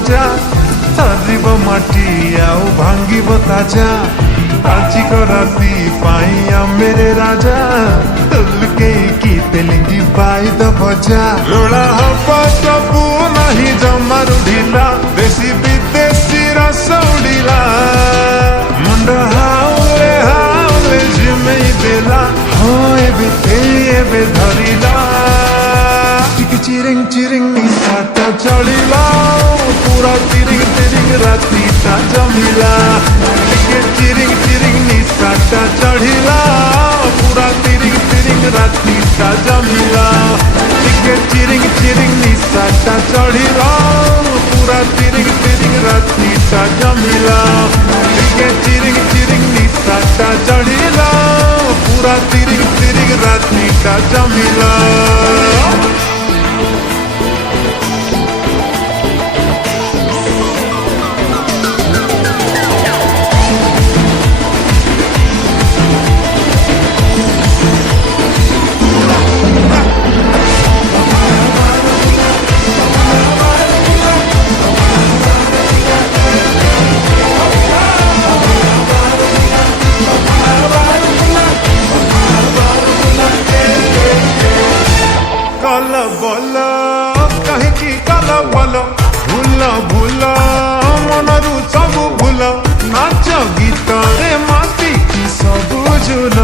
मजा थरिब माटी आउ भांगिब ताजा आजिक राती पाइया मेरे राजा तुलके की तेलिंगी पाई द बजा रोड़ा हब सबू नहीं जमारू ढीला देसी विदेशी रस उड़ीला मुंड हाउले झिमेई देला हो एबे धरिला चिरिंग चिरिंग निशाटा चढ़िला पूरा तिरिंग तिरिंग राती ता जमिला चिरिंग चिरिंग निशाटा चढ़िला पूरा तिरिंग तिरिंग राती ता जमिला चिरिंग चिरिंग निशाटा चढ़िला पूरा तिरिंग तिरिंग राती ता जमिला चिरिंग चिरिंग निशाटा चढ़िला पूरा तिरिंग तिरिंग राती ता जमिला भूल भूल मनरू सब भूल नाच गीत रे माती की सब झूल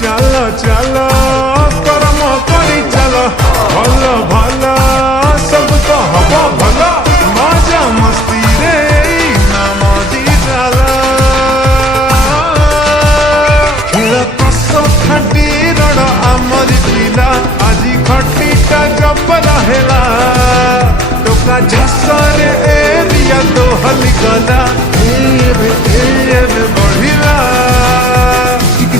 चल चल कर्म करी चल भल भल सब तो हब भल मजा मस्ती रे नाम दी चल खेल कस खाटी रड़ आमरी पिला आज खटी जब रहेला टोका झसरे एरिया तो हलिकला बढ़िला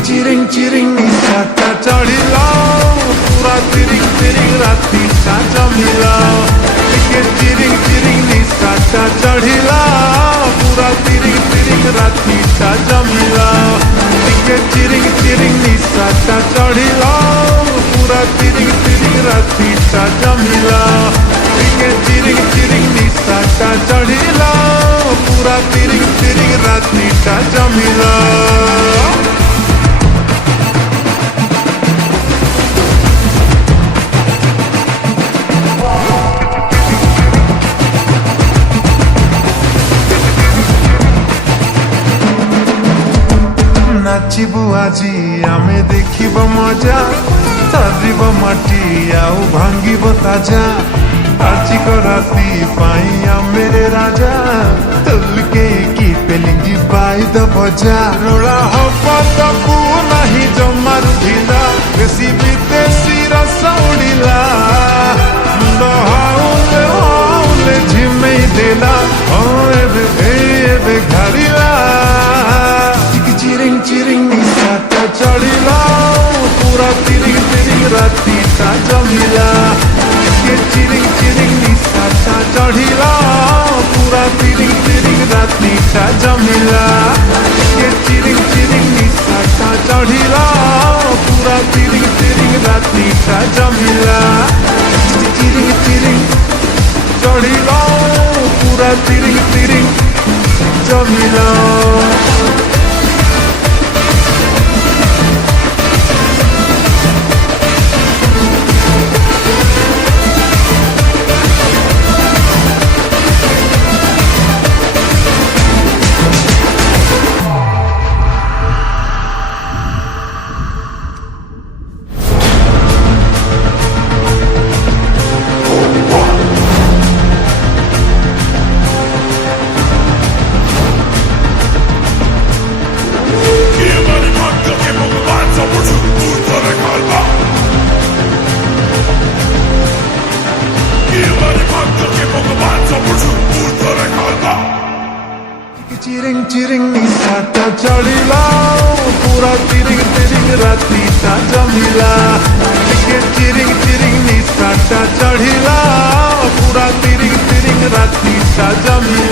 चिरिंग चिरिंग निशाटा चढ़िला पूरा तिरिंग तिरिंग राती ता जमिला चिरिंग चिरिंग निशाटा चढ़िला पूरा तिरिंग तिरिंग राती ता जमिला चिरिंग चिरिंग निशाटा चढ़िला पूरा तिरिंग तिरिंग राती ता जमिला चिरिंग चिरिंग निशाटा चढ़िला पूरा तिरिंग तिरिंग राती ता जमिला नाचिबु आजी आमे देखिब मजा थरिब माटी आउ भांगिब ताजा आजिक राती पाइया मेरे राजा तुलके की तेलिंगी पाई द बजा रोड़ा हब सबू नहीं जमारू ढीला देसी विदेशी रस उड़ीला मुंड हाउले झिमेई देला हो एबे घरिला चिरिंग चिरिंग निशाटा चढ़िला पूरा तिरिंग तिरिंग राती ता जमिला चिरिंग चिरिंग निशाटा चढ़िला पूरा तिरिंग तिरिंग राती ता जमिला चिरिंग चिरिंग निशाटा चढ़िला पूरा तिरिंग तिरिंग राती ता जमिला चिरिंग चिरिंग चढ़िला पूरा तिरिंग तिरिंग जमिला चिरिंग चिरिंग निशाटा चढ़िला पूरा तिरिंग तिरिंग राती ता जमिला चिरिंग चिरिंग निशाटा चढ़िला पूरा तिरिंग तिरिंग राती ता जमिला